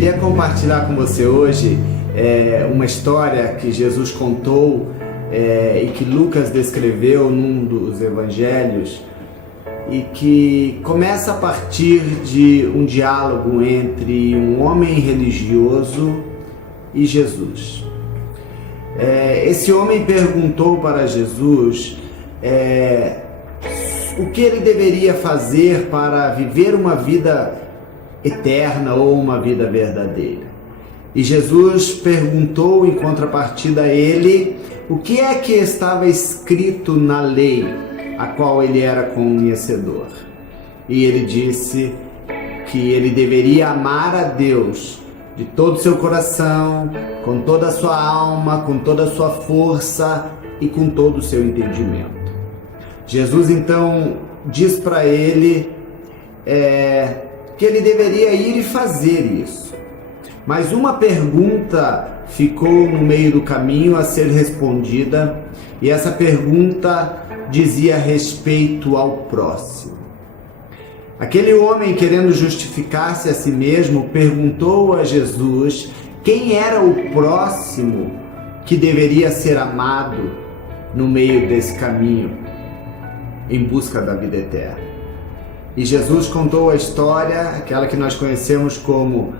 queria compartilhar com você hoje uma história que Jesus contou e que Lucas descreveu num dos evangelhos e que começa a partir de um diálogo entre um homem religioso e Jesus. Esse homem perguntou para Jesus o que ele deveria fazer para viver uma vida eterna ou uma vida verdadeira. E Jesus perguntou em contrapartida a ele o que é que estava escrito na lei, a qual ele era conhecedor. E ele disse que ele deveria amar a Deus de todo o seu coração, com toda a sua alma, com toda a sua força e com todo o seu entendimento. Jesus então diz para ele que ele deveria ir e fazer isso. Mas uma pergunta ficou no meio do caminho a ser respondida, e essa pergunta dizia respeito ao próximo. Aquele homem, querendo justificar-se a si mesmo, perguntou a Jesus quem era o próximo que deveria ser amado no meio desse caminho em busca da vida eterna. E Jesus contou a história, aquela que nós conhecemos como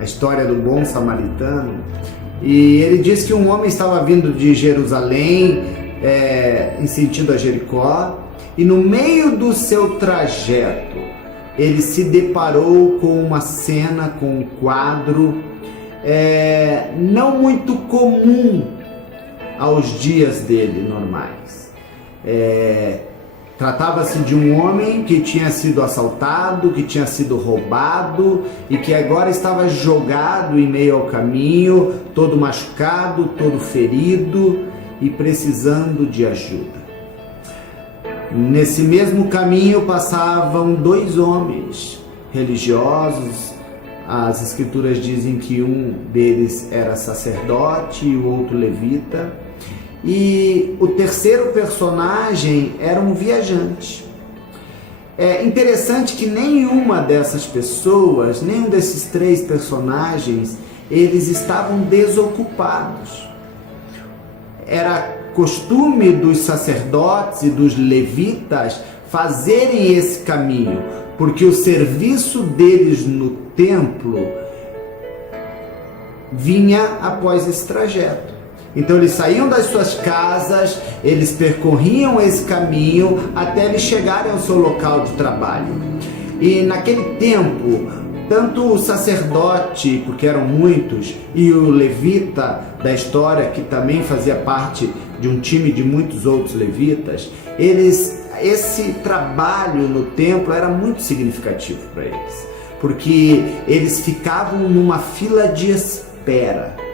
a história do bom samaritano, e ele diz que um homem estava vindo de Jerusalém em sentido a Jericó, e no meio do seu trajeto ele se deparou com uma cena, com um quadro não muito comum aos dias dele normais. Tratava-se de um homem que tinha sido assaltado, que tinha sido roubado e que agora estava jogado em meio ao caminho, todo machucado, todo ferido e precisando de ajuda. Nesse mesmo caminho passavam dois homens religiosos. As escrituras dizem que um deles era sacerdote e o outro levita. E o terceiro personagem era um viajante. É interessante que nenhuma dessas pessoas, nenhum desses três personagens, eles estavam desocupados. Era costume dos sacerdotes e dos levitas fazerem esse caminho, porque o serviço deles no templo vinha após esse trajeto. Então eles saíam das suas casas, eles percorriam esse caminho até eles chegarem ao seu local de trabalho. E naquele tempo, tanto o sacerdote, porque eram muitos, e o levita da história, que também fazia parte de um time de muitos outros levitas, esse trabalho no templo era muito significativo para eles, porque eles ficavam numa fila de espera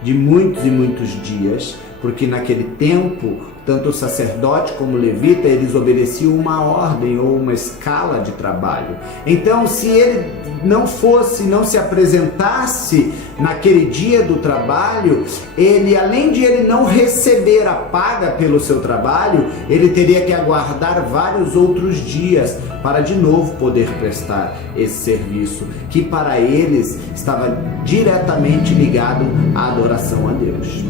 de muitos e muitos dias, porque naquele tempo, tanto o sacerdote como o levita, eles obedeciam uma ordem ou uma escala de trabalho. Então, se ele não se apresentasse naquele dia do trabalho, ele, além de ele não receber a paga pelo seu trabalho, ele teria que aguardar vários outros dias para de novo poder prestar esse serviço, que para eles estava diretamente ligado à adoração a Deus.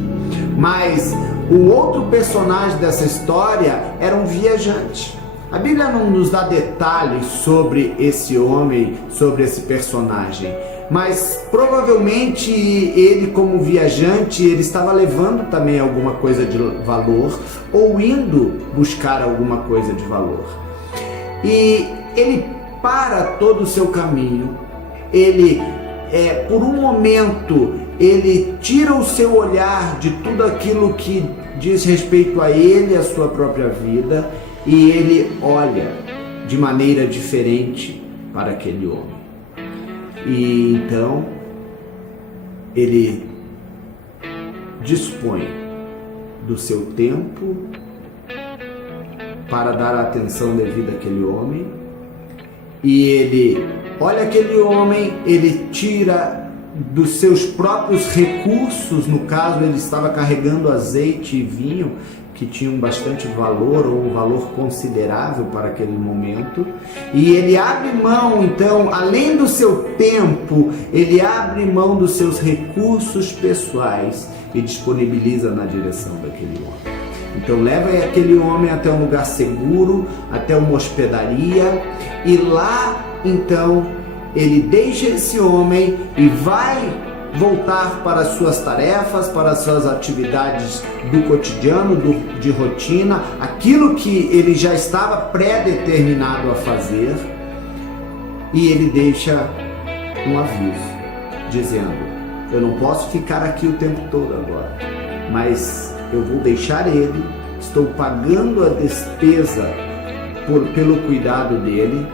Mas o outro personagem dessa história era um viajante. A Bíblia não nos dá detalhes sobre esse homem, sobre esse personagem, mas provavelmente ele, como viajante, ele estava levando também alguma coisa de valor ou indo buscar alguma coisa de valor. E ele para todo o seu caminho, ele por um momento ele tira o seu olhar de tudo aquilo que diz respeito a ele, a sua própria vida, e ele olha de maneira diferente para aquele homem. E então ele dispõe do seu tempo para dar a atenção devida àquele homem, e ele olha aquele homem, ele tira dos seus próprios recursos, no caso ele estava carregando azeite e vinho, que tinham bastante valor ou um valor considerável para aquele momento, e ele abre mão, então, além do seu tempo, ele abre mão dos seus recursos pessoais e disponibiliza na direção daquele homem. Então leva aquele homem até um lugar seguro, até uma hospedaria, e lá então ele deixa esse homem e vai voltar para as suas tarefas, para as suas atividades do cotidiano, de rotina, aquilo que ele já estava pré-determinado a fazer, e ele deixa um aviso, dizendo: eu não posso ficar aqui o tempo todo agora, mas eu vou deixar ele, estou pagando a despesa pelo cuidado dele,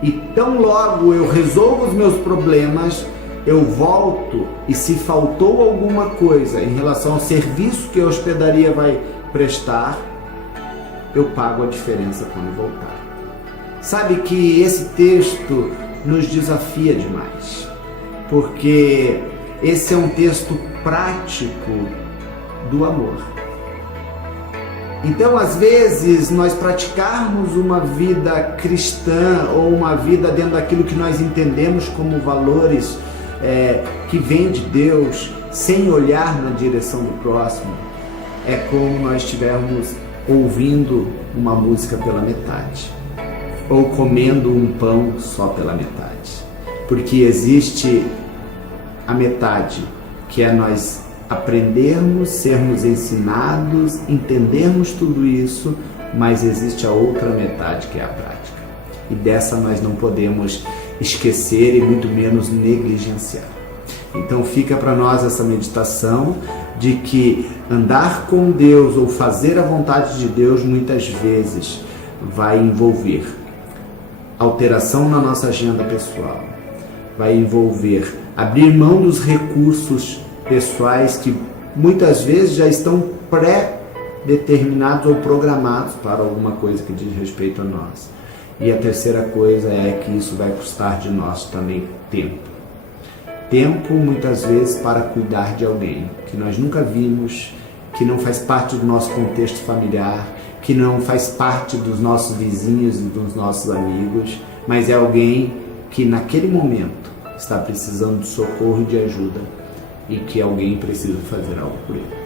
e tão logo eu resolvo os meus problemas, eu volto, e se faltou alguma coisa em relação ao serviço que a hospedaria vai prestar, eu pago a diferença quando voltar. Sabe que esse texto nos desafia demais, porque esse é um texto prático do amor. Então, às vezes, nós praticarmos uma vida cristã ou uma vida dentro daquilo que nós entendemos como valores que vem de Deus, sem olhar na direção do próximo, é como nós estivermos ouvindo uma música pela metade, ou comendo um pão só pela metade. Porque existe a metade, que é nós aprendermos, sermos ensinados, entendermos tudo isso, mas existe a outra metade, que é a prática. E dessa nós não podemos esquecer e muito menos negligenciar. Então fica para nós essa meditação de que andar com Deus ou fazer a vontade de Deus muitas vezes vai envolver alteração na nossa agenda pessoal, vai envolver abrir mão dos recursos pessoais que muitas vezes já estão pré-determinados ou programados para alguma coisa que diz respeito a nós. E a terceira coisa é que isso vai custar de nós também tempo. Tempo, muitas vezes, para cuidar de alguém que nós nunca vimos, que não faz parte do nosso contexto familiar, que não faz parte dos nossos vizinhos e dos nossos amigos, mas é alguém que naquele momento está precisando de socorro e de ajuda, e que alguém precisa fazer algo por ele.